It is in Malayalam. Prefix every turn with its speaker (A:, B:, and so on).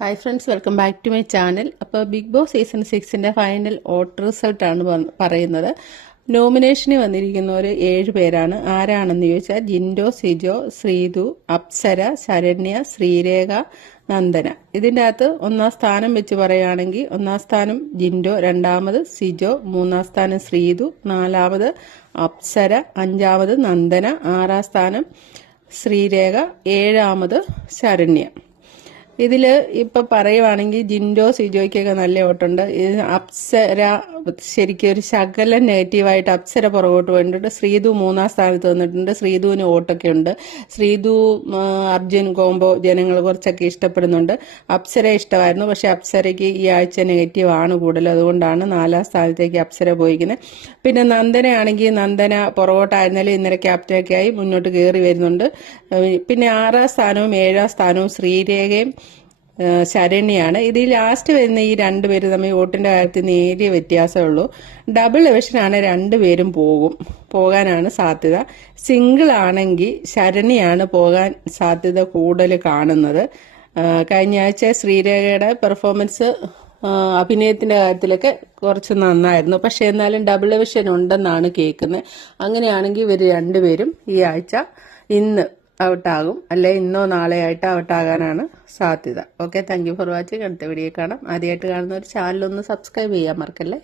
A: Hi friends welcome back to my channel അപ്പോൾ ബിഗ് ബോസ് സീസൺ സിക്സിന്റെ ഫൈനൽ വോട്ട് റിസൾട്ടാണ് പറയുന്നത്. നോമിനേഷന് വന്നിരിക്കുന്നവർ ഏഴ് പേരാണ്. ആരാണെന്ന് ചോദിച്ചാൽ ജിൻഡോ സിജോ ശ്രീതു അപ്സര ശരണ്യ ശ്രീരേഖ നന്ദന. ഇതിന്റെ അകത്ത് ഒന്നാം സ്ഥാനം വെച്ച് പറയുകയാണെങ്കിൽ ഒന്നാം സ്ഥാനം ജിൻഡോ രണ്ടാമത് സിജോ മൂന്നാം സ്ഥാനം ശ്രീതു നാലാമത് അപ്സര അഞ്ചാമത് നന്ദന ആറാം സ്ഥാനം ശ്രീരേഖ ഏഴാമത് ശരണ്യ. ഇതിൽ ഇപ്പൊ പറയുവാണെങ്കിൽ ജിൻഡോ സിജോയ്ക്കൊക്കെ നല്ല ഓട്ടുണ്ട് അപ്സര ശരിക്കും ഒരു ശകലം നെഗറ്റീവായിട്ട് അപ്സര പുറകോട്ട് പോയിട്ടുണ്ട്. ശ്രീതു മൂന്നാം സ്ഥാനത്ത് വന്നിട്ടുണ്ട്. ശ്രീതുവിന് ഓട്ടൊക്കെ ഉണ്ട്. ശ്രീതു അർജുൻ കോംബോ ജനങ്ങൾ കുറച്ചൊക്കെ ഇഷ്ടപ്പെടുന്നുണ്ട്. അപ്സര ഇഷ്ടമായിരുന്നു. പക്ഷെ അപ്സരയ്ക്ക് ഈ ആഴ്ച നെഗറ്റീവ് ആണ് കൂടുതൽ അതുകൊണ്ടാണ് നാലാം സ്ഥാനത്തേക്ക് അപ്സര പോയിരിക്കുന്നത് പിന്നെ നന്ദനയാണെങ്കിൽ നന്ദന പുറകോട്ടായിരുന്നാലും ഇന്നലെ ക്യാപ്റ്റനൊക്കെ ആയി മുന്നോട്ട് കയറി വരുന്നുണ്ട്. പിന്നെ ആറാം സ്ഥാനവും ഏഴാം സ്ഥാനവും ശ്രീരേഖയും ശരണ്യാണ്. ഇത് ലാസ്റ്റ് വരുന്ന ഈ രണ്ടുപേര് തമ്മിൽ വോട്ടിന്റെ കാര്യത്തിൽ നേരിയ വ്യത്യാസമേ ഉള്ളൂ ഡബിൾ ഇലക്ഷനാണ് രണ്ടുപേരും പോകും. പോകാനാണ് സാധ്യത. സിംഗിൾ ആണെങ്കിൽ ശരണിയാണ് പോകാൻ സാധ്യത കൂടുതൽ കാണുന്നത്. കഴിഞ്ഞ ആഴ്ച ശ്രീരേഖയുടെ പെർഫോമൻസ് അഭിനയത്തിന്റെ കാര്യത്തിലൊക്കെ കുറച്ച് നന്നായിരുന്നു. പക്ഷെ എന്നാലും ഡബിൾ ഡിവിഷൻ ഉണ്ടെന്നാണ് കേൾക്കുന്നത്. അങ്ങനെയാണെങ്കിൽ ഇവർ രണ്ടുപേരും ഈ ആഴ്ച ഇന്ന് ഔട്ടാകും. അല്ലെ ഇന്നോ നാളെ ആയിട്ട് ഔട്ടാകാനാണ് സാധ്യത. Okay thank you for watching അടുത്ത വീഡിയോ കാണാം. ആദ്യമായിട്ട് കാണുന്ന ഒരു ചാനലൊന്ന് സബ്സ്ക്രൈബ് ചെയ്യാൻ മറക്കല്ലേ?